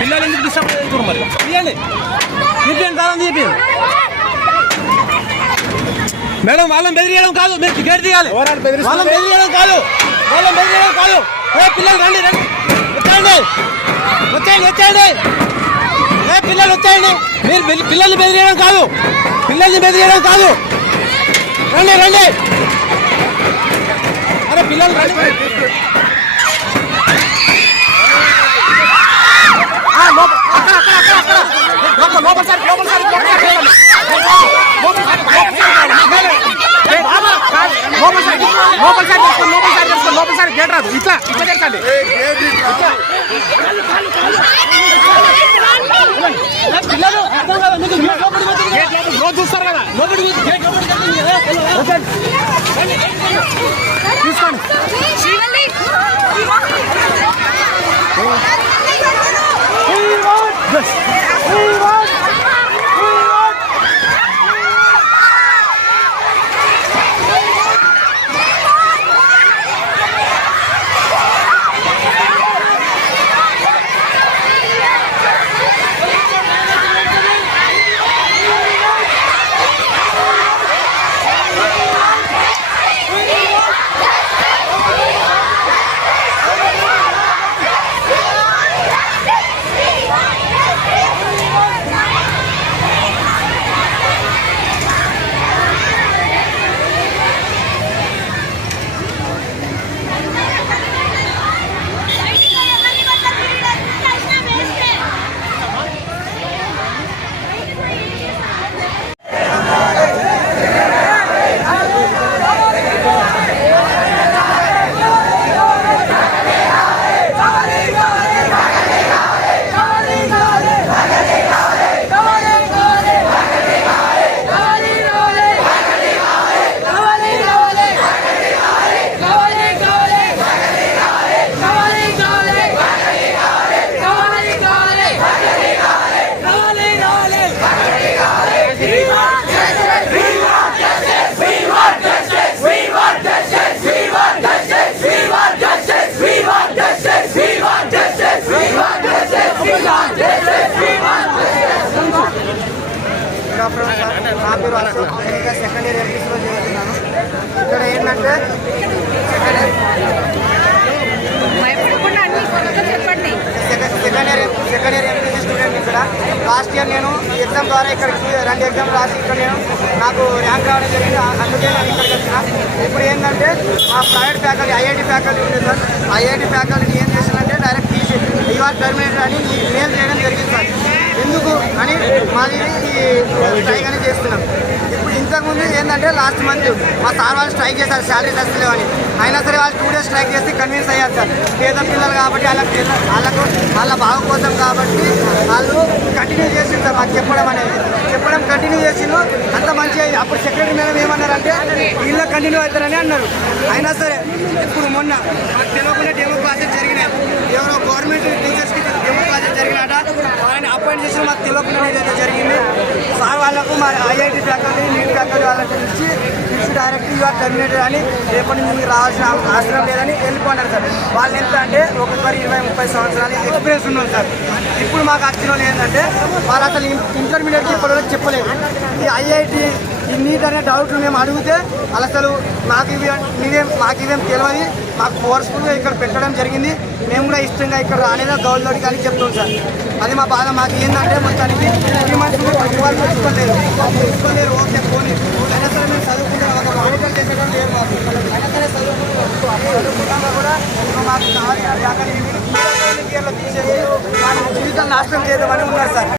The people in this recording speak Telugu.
పిల్లలు ఎందుకు డిస్టర్బ్ మరి? తీయండి తీపియండి తాళం తీపియండి మేడం వాళ్ళని బెదిరియడం కాదు మీరు టికెట్ తీయాలి. వాళ్ళని బెదిరియడం కాదు. వాళ్ళని బెదిరియడం కాదు. ఏ పిల్లలు రండి రండి. వచ్చేయండి. వచ్చేయండి వచ్చేయండి. ఏ పిల్లలు వచ్చేయండి. మీరు పిల్ల- పిల్లల్ని బెదిరియడం కాదు. పిల్లల్ని బెదిరియడం కాదు. రండి రండి. అరే పిల్లలు రండి లోపల సార్ లోపల సార్ లోపల సార్. లోపల సార్ లోపల సార్ గేట్ రాదు. ఇట్లా ఇట్లా జరగండి నా పేరు అశోక్ నేను ఇంకా సెకండ్ ఇయర్ ఎంపీసీలో చేస్తున్నాను. ఇక్కడ ఏంటంటే second year second year second year MPC student ఇక్కడ. లాస్ట్ ఇయర్ నేను ఎగ్జామ్ ద్వారా ఇక్కడికి రెండు ఎగ్జామ్ రాసి ఇక్కడ నేను నాకు ర్యాంక్ రావడం జరిగింది. అందుకే నేను ఇక్కడికి వచ్చిన. ఇప్పుడు ఏంటంటే మా ప్రైవేట్ ఫ్యాకల్టీ ఐఐటి ఫ్యాకల్టీ ఉంది సార్. ఐఐటి ఫ్యాకల్టీ ఏం చేసిందంటే డైరెక్ట్ తీసి ఇవాళ టర్మినేట్ అని మెయిల్ చేయడం జరిగింది సార్. మాది ఈ స్ట్రైక్ అని చేస్తున్నాం. ఇప్పుడు ఇంతకుముందు ఏంటంటే లాస్ట్ మంత్ మా సార్ వాళ్ళు స్ట్రైక్ చేశారు శాలరీస్ అని. అయినా సరే వాళ్ళు టూ డేస్ స్ట్రైక్ చేసి కన్విన్స్ అయ్యారు సార్. పేద పిల్లలు కాబట్టి వాళ్ళకి పేద- వాళ్ళకు వాళ్ళ బాగు కోసం కాబట్టి వాళ్ళు కంటిన్యూ చేసింది సార్ మాకు చెప్పడం అనేది. చెప్పడం కంటిన్యూ చేసిండు అంత మంచిగా అప్పుడు సెక్రటరీ మేడం ఏమన్నారంటే వీళ్ళ కంటిన్యూ అవుతారని అన్నారు. అయినా సరే ఇప్పుడు మొన్న మాకు తెలియకుండా డెమో విషయం మాకు తెలియకుండా ఏదైతే జరిగింది. సార్ వాళ్ళకు మా ఐఐటి ఫ్యాకల్టీ నీట్ ఫ్యాకల్టీ వాళ్ళకి ఇచ్చి ఇచ్చి డైరెక్ట్ యూఆర్ టర్మినేటెడ్ అని రేపటి నుంచి మీకు రావాల్సిన అవసరం లేదని వెళ్ళిపోంటారు సార్. వాళ్ళు ఎంత అంటే ఒక్కొక్కరు ఇరవై ముప్పై సంవత్సరాలు ఎక్స్పీరియన్స్ ఉన్నాం సార్. ఇప్పుడు మాకు వచ్చిన వాళ్ళు ఏంటంటే వాళ్ళు అసలు ఇంటర్మీడియట్ ఇప్పటివరకు చెప్పలేదు. ఈ ఐఐటి ఈ నీట్ అనే డౌట్లు మేము అడిగితే అసలు మాకు ఇవి మీరేం మాకు ఇవేం తెలియదు. మాకు ఫోర్స్ఫుల్గా ఇక్కడ పెట్టడం జరిగింది. మేము కూడా ఇష్టంగా ఇక్కడ రాలేదా గౌల్లోకి అని చెప్తాం సార్. అది మా బాధ. మాకు ఏంటంటే మొత్తానికి ఈ మంత్స్ వాళ్ళు చూసుకోలేదు చూసుకోలేరు ఓకే పోనీ. అయినా సరే మేము చదువుకుంటాం మాకు కూడా మాకు కావాలి అక్కడ తీసేసి మా జీవితం నాశనం చేద్దామని ఉన్నారు సార్.